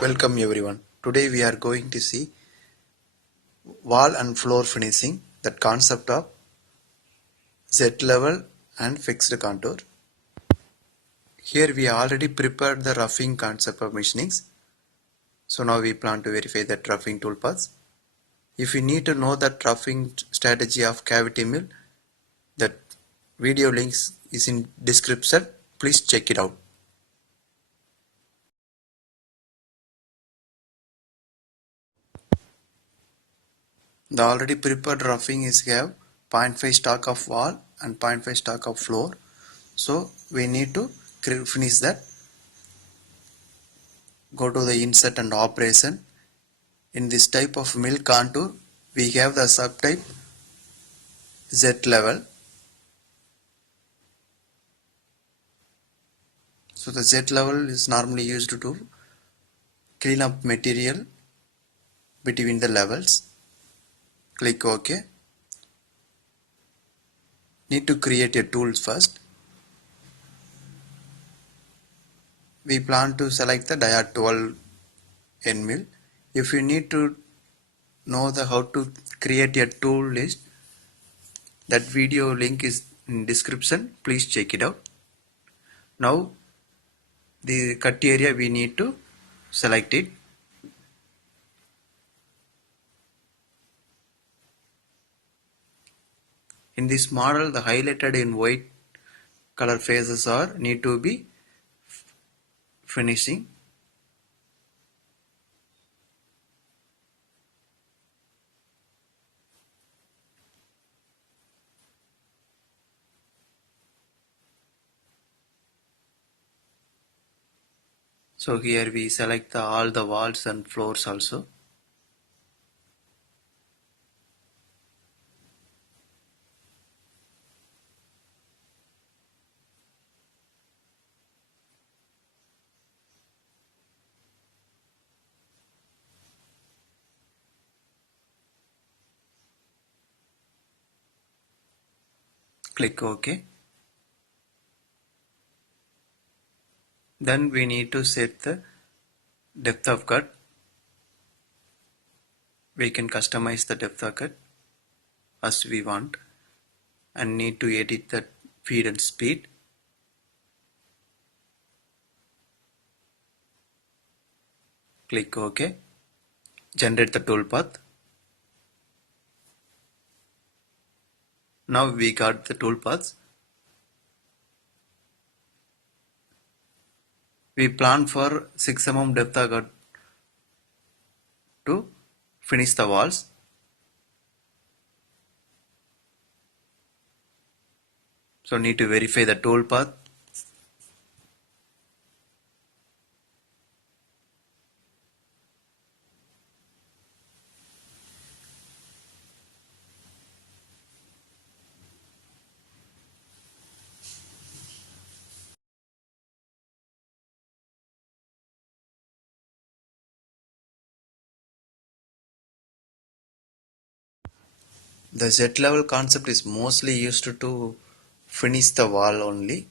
Welcome everyone. Today we are going to see wall and floor finishing, that concept of Z level and fixed contour. Here we already prepared the roughing concept of machinings. So now we plan to verify that roughing toolpaths. If you need to know that roughing strategy of cavity mill, that video links is in description. Please check it out. The already prepared roughing is have 0.5 stock of wall and 0.5 stock of floor. So we need to finish that. Go to the insert and operation. In this type of mill contour, we have the subtype Z level. So the Z level is normally used to clean up material between the levels. Click OK. Need to create a tool first. We plan to select the dia 12 end mill. If you need to know the how to create a tool list, that video link is in description. Please check it out. Now the cut area we need to select it. In this model, the highlighted in white color phases are need to be finishing. So here we select all the walls and floors also. Click OK. Then we need to set the depth of cut. We can customize the depth of cut as we want and need to edit the feed and speed. Click OK. Generate the toolpath. Now we got the toolpaths. We plan for 6 mm depth of cut to finish the walls. So need to verify the toolpath. The Z level concept is mostly used to finish the wall only.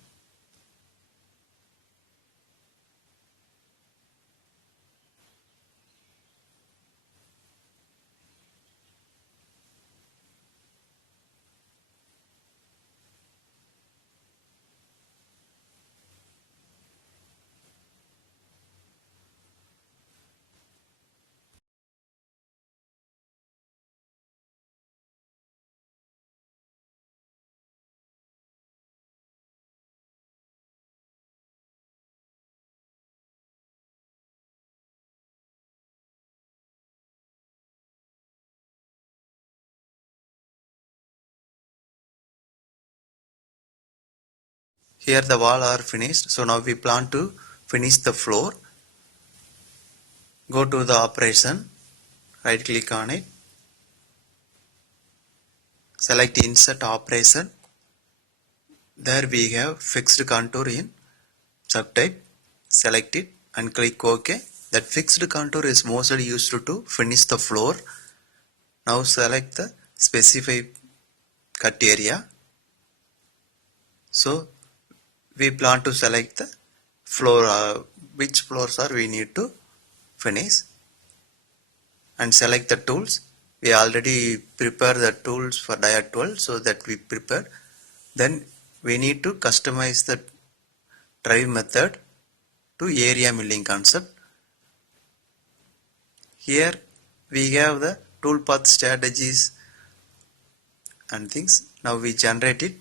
Here the wall are finished. So now we plan to finish the floor. Go to the operation, right click on it, select insert operation. There we have fixed contour in subtype. Select it and click OK. That fixed contour is mostly used to finish the floor. Now select the specify cut area. So we plan to select the floor, which floors are we need to finish and select the tools. We already prepare the tools for dia 12, so that we prepare. Then we need to customize the drive method to area milling concept. Here we have the toolpath strategies and things. Now we generate it.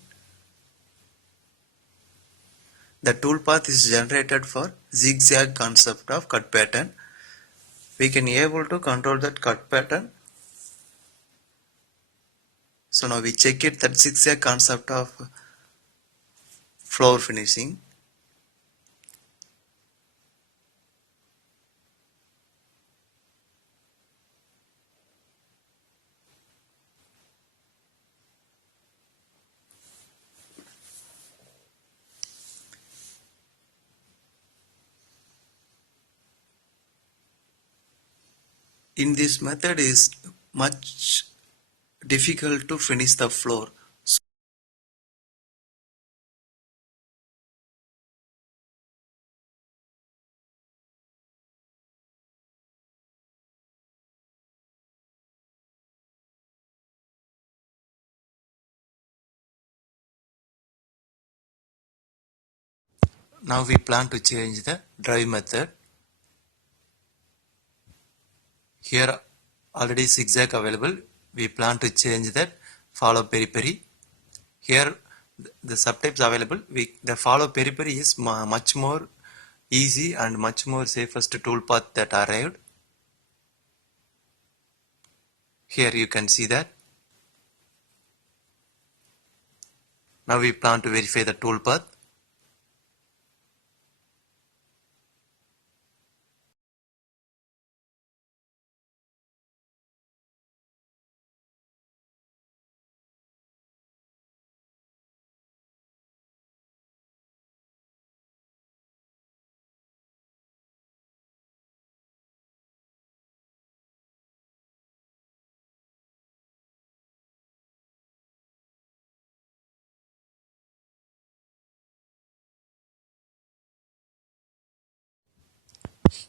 The toolpath is generated for zigzag concept of cut pattern. We can able to control that cut pattern. So now we check it, that zigzag concept of floor finishing. In this method is much difficult to finish the floor. Now we plan to change the drive method. Here already zigzag available. We plan to change that follow peri-peri. Here the subtypes available. The follow peri-peri is much more easy and much more safest toolpath that arrived. Here you can see that. Now we plan to verify the toolpath.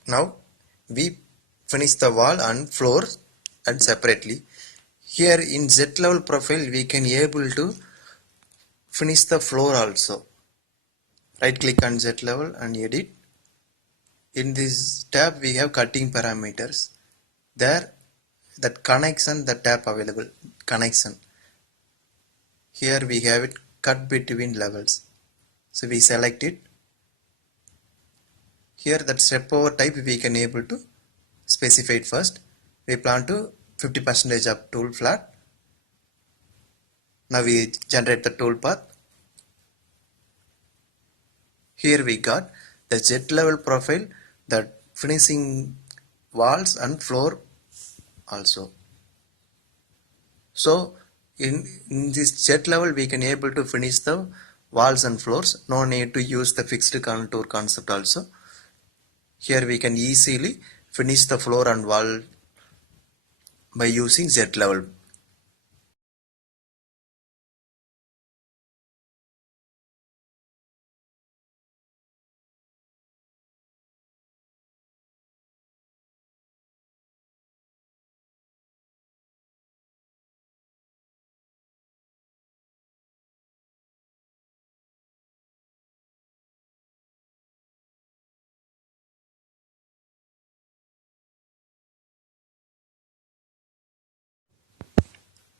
Now we finish the wall and floor and separately. Here in Z level profile we can able to finish the floor also. Right click on Z level and edit. In this tab we have cutting parameters. There that connection, the tab available connection. Here we have it cut between levels. So we select it. Here that step over type we can able to specify it first. We plan to 50% of tool flat. Now we generate the tool path. Here we got the Z level profile, the finishing walls and floor also. So in this Z level we can able to finish the walls and floors. No need to use the fixed contour concept also. Here we can easily finish the floor and wall by using Z level.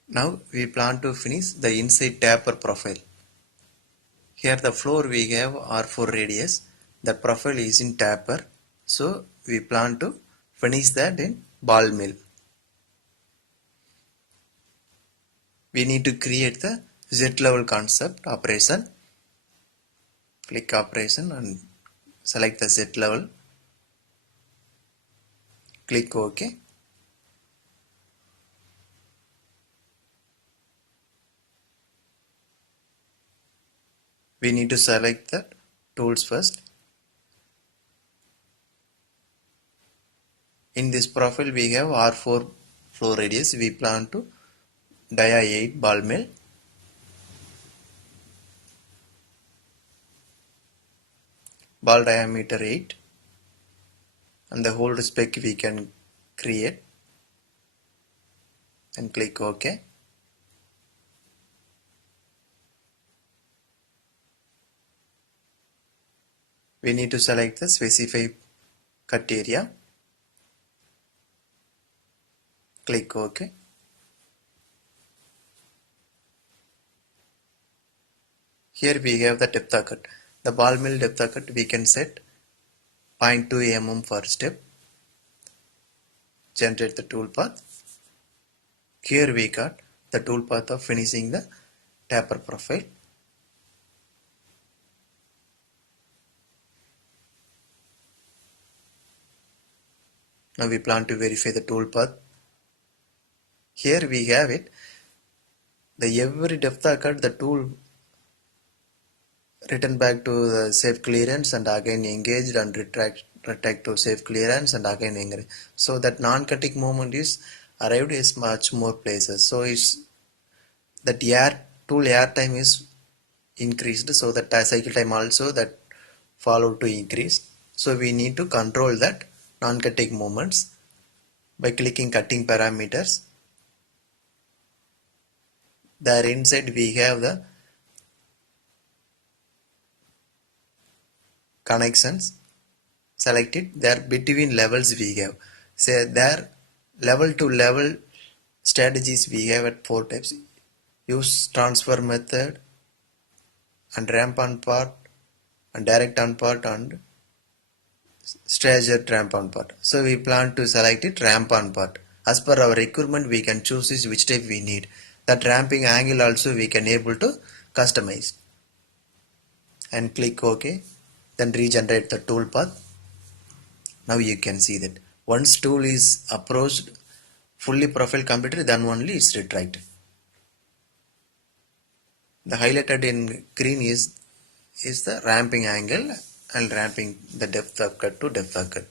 Now we plan to finish the inside taper profile. Here the floor we have R4 radius. The profile is in taper. So we plan to finish that in ball mill. We need to create the Z level concept operation. Click operation and select the Z level. Click OK. We need to select the tools first. In this profile we have R4 floor radius. We plan to dia 8 ball mill. Ball diameter 8. and the whole spec we can create and click OK. We need to select the specify cut area, click OK. Here we have the depth of cut. The ball mill depth of cut we can set 0.2 mm per step. Generate the toolpath. Here we got the toolpath of finishing the taper profile. Now we plan to verify the toolpath. Here we have it. The every depth of cut the tool return back to the safe clearance and again engaged and retract to safe clearance and again engaged. So that non-cutting movement is arrived is much more places. So is that tool air time is increased, so that cycle time also that followed to increase. So we need to control that non-cutting movements by clicking cutting parameters. There inside we have the connections. Select it. There between levels we have. Say there level to level strategies we have at 4 types. Use transfer method and ramp on part and direct on part and staggered ramp on part. So we plan to select it ramp on part. As per our requirement we can choose is which type we need. That ramping angle also we can able to customize. And click OK. Then regenerate the tool path. Now you can see that once tool is approached fully profile completed, then only it's retracted. The highlighted in green is the ramping angle and ramping the depth of cut to depth of cut.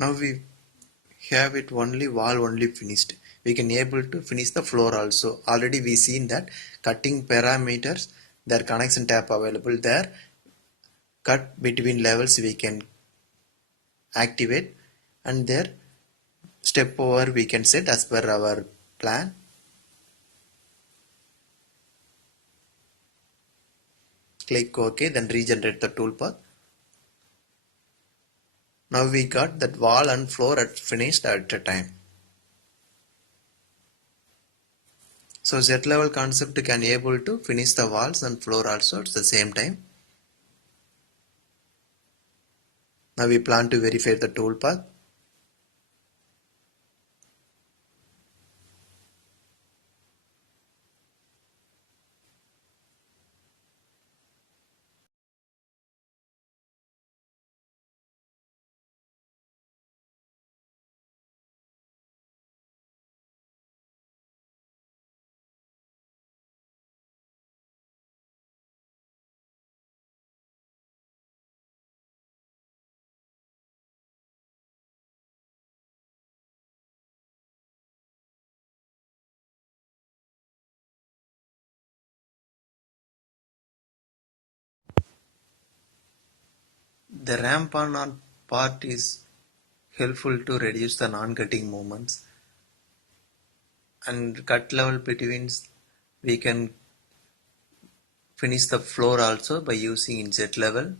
Now we have it only wall only finished. We can able to finish the floor also. Already we seen that cutting parameters, their connection tab available there. Cut between levels we can activate, and there step over we can set as per our plan. Click OK, then regenerate the toolpath. Now we got that wall and floor at finished at a time. So Z level concept can able to finish the walls and floor also at the same time. Now we plan to verify the toolpath. The ramp on part is helpful to reduce the non-cutting movements, and cut level between we can finish the floor also by using in Z level.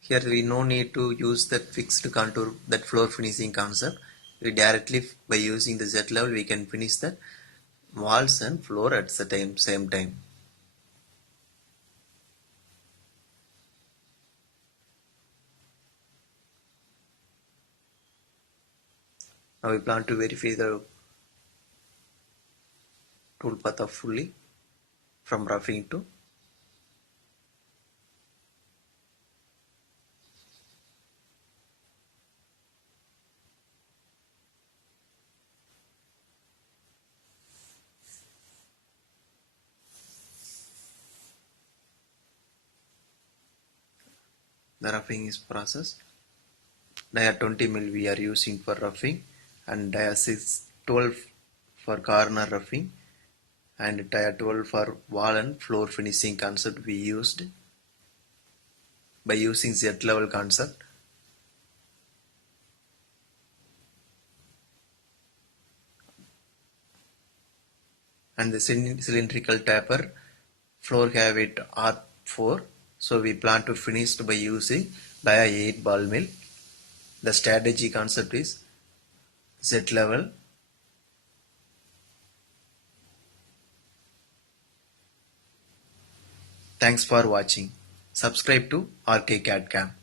Here we no need to use that fixed contour, that floor finishing concept. We directly by using the Z level we can finish the walls and floor at the same time. Now we plan to verify the toolpath of fully from roughing to the roughing is processed. Dia 20 mm we are using for roughing, and dia 12 for corner roughing, and dia 12 for wall and floor finishing concept we used by using Z level concept. And the cylindrical taper floor have it R4, so we plan to finish by using dia 8 ball mill. The strategy concept is Z level. Thanks for watching. Subscribe to RK CAD CAM.